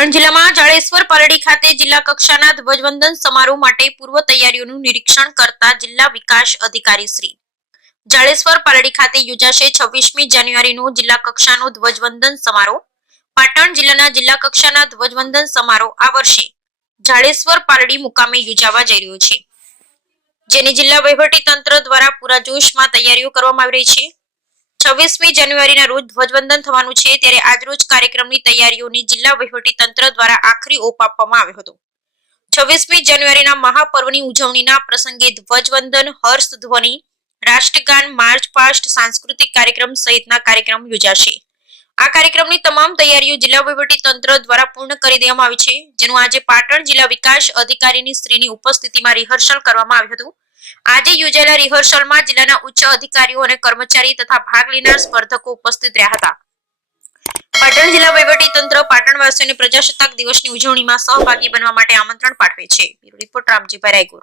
પાટણ જિલ્લામાં જાડેશ્વર પાલડી ખાતે જિલ્લા કક્ષાના ધ્વજવંદન સમારોહ માટે પૂર્વ તૈયારીઓનું નિરીક્ષણ કરતા જિલ્લા વિકાસ અધિકારી શ્રી જાડેશ્વર પાલડી ખાતે યોજાશે 26મી જાન્યુઆરીનો જિલ્લા કક્ષાનો ધ્વજવંદન સમારોહ। પાટણ જિલ્લાના જિલ્લા કક્ષાના ધ્વજવંદન સમારોહ આ વર્ષે જાડેશ્વર પાલડી મુકામે યોજાવા જઈ રહ્યો છે, જેની જિલ્લા વહીવટી તંત્ર દ્વારા પૂરા જોશમાં તૈયારીઓ કરવામાં આવી રહી છે। 26મી જાન્યુઆરીના રોજ ધ્વજવંદન થવાનું છે, ત્યારે આજરોજ કાર્યક્રમની તૈયારીઓને જિલ્લા વહીવટી તંત્ર દ્વારા આખરી ઓપ આપવામાં આવ્યો હતો। 26મી જાન્યુઆરીના મહાપર્વની ઉજવણીના પ્રસંગે ધ્વજવંદન, હર્ષ ધ્વનિ, રાષ્ટ્રગાન, માર્ચ પાસ્ટ, સાંસ્કૃતિક કાર્યક્રમ સહિતના કાર્યક્રમ યોજાશે। આ કાર્યક્રમની તમામ તૈયારીઓ જિલ્લા વહીવટી તંત્ર દ્વારા પૂર્ણ કરી દેવામાં આવી છે, જેનું આજે પાટણ જિલ્લા વિકાસ અધિકારીની શ્રીની ઉપસ્થિતિમાં રિહર્સલ કરવામાં આવ્યું હતું। આજે યોજાયેલા રિહર્સલમાં જિલ્લાના ઉચ્ચ અધિકારીઓ અને કર્મચારી તથા ભાગ લેનાર સ્પર્ધકો ઉપસ્થિત રહ્યા હતા। પાટણ જિલ્લા વહીવટી તંત્ર પાટણવાસીઓને પ્રજાસત્તાક દિવસની ઉજવણીમાં સહભાગી બનવા માટે આમંત્રણ પાઠવે છે। રિપોર્ટર રામજીભાઈ રાયગુર।